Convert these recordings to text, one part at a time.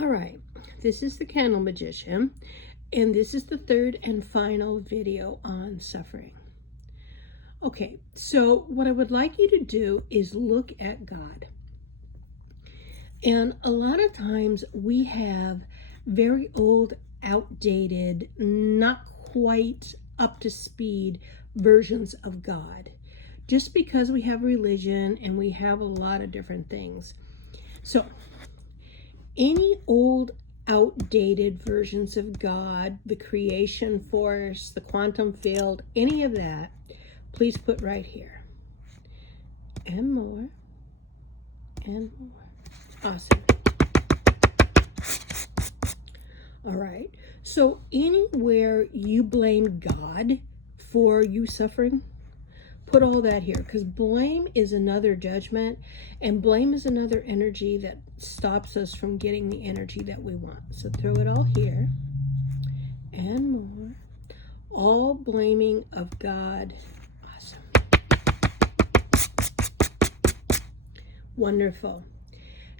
All right, this is the Candle Magician, and this is the third and final video on suffering. Okay, so what I would like you to do is look at God. And a lot of times we have very old, outdated, not quite up to speed versions of God. Just because we have religion and we have a lot of different things. So any old outdated versions of God, the creation force, the quantum field, any of that, please put right here. And more. And more. Awesome. All right. So anywhere you blame God for you suffering, put all that here, because blame is another judgment, and blame is another energy that stops us from getting the energy that we want. So throw it all here and more. All blaming of God. Awesome. Wonderful.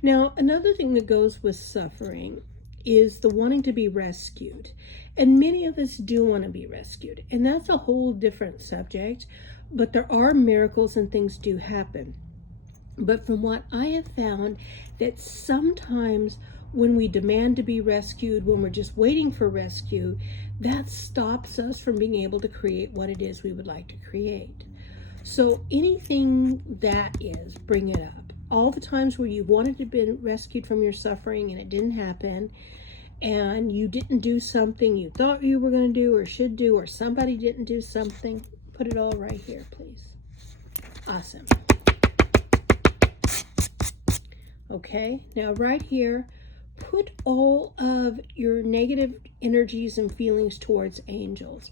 Now, another thing that goes with suffering is the wanting to be rescued. And many of us do want to be rescued. And that's a whole different subject. But there are miracles and things do happen. But from what I have found, that sometimes when we demand to be rescued, when we're just waiting for rescue, that stops us from being able to create what it is we would like to create. So anything that is, bring it up. All the times where you wanted to be rescued from your suffering and it didn't happen, and you didn't do something you thought you were going to do or should do, or somebody didn't do something, put it all right here, please. Awesome. Okay, now right here, put all of your negative energies and feelings towards angels.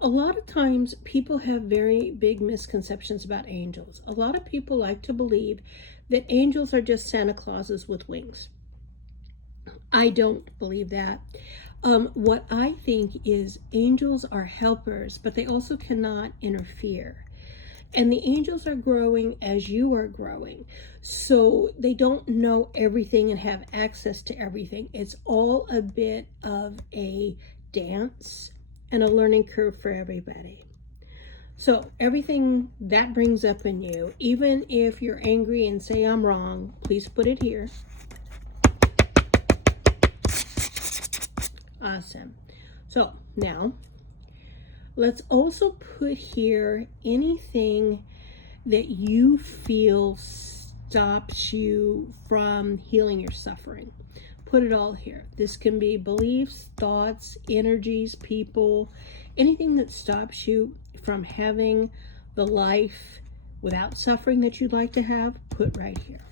A lot of times people have very big misconceptions about angels. A lot of people like to believe that angels are just Santa Clauses with wings. I don't believe that. What I think is angels are helpers, but they also cannot interfere. And the angels are growing as you are growing. So they don't know everything and have access to everything. It's all a bit of a dance and a learning curve for everybody. So everything that brings up in you, even if you're angry and say I'm wrong, please put it here. Awesome. So now let's also put here anything that you feel stops you from healing your suffering. Put it all here. This can be beliefs, thoughts, energies, people, anything that stops you from having the life without suffering that you'd like to have, put right here.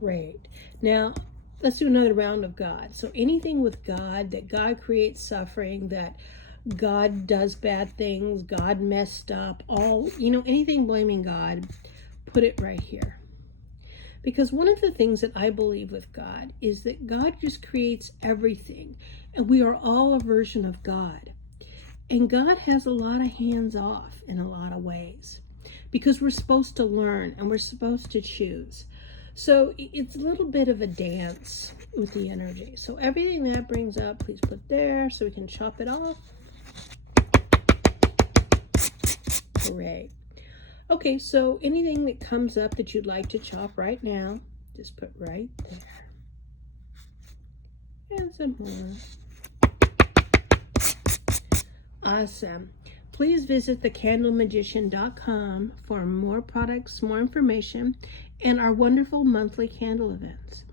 Great. Now, let's do another round of God. So anything with God, that God creates suffering, that God does bad things, God messed up, anything blaming God, put it right here. Because one of the things that I believe with God is that God just creates everything, and we are all a version of God. And God has a lot of hands off in a lot of ways, because we're supposed to learn and we're supposed to choose. So it's a little bit of a dance with the energy. So everything that brings up, please put there so we can chop it off. Great. Okay, so anything that comes up that you'd like to chop right now, just put right there. And some more. Awesome. Please visit thecandlemagician.com for more products, more information, and our wonderful monthly candle events.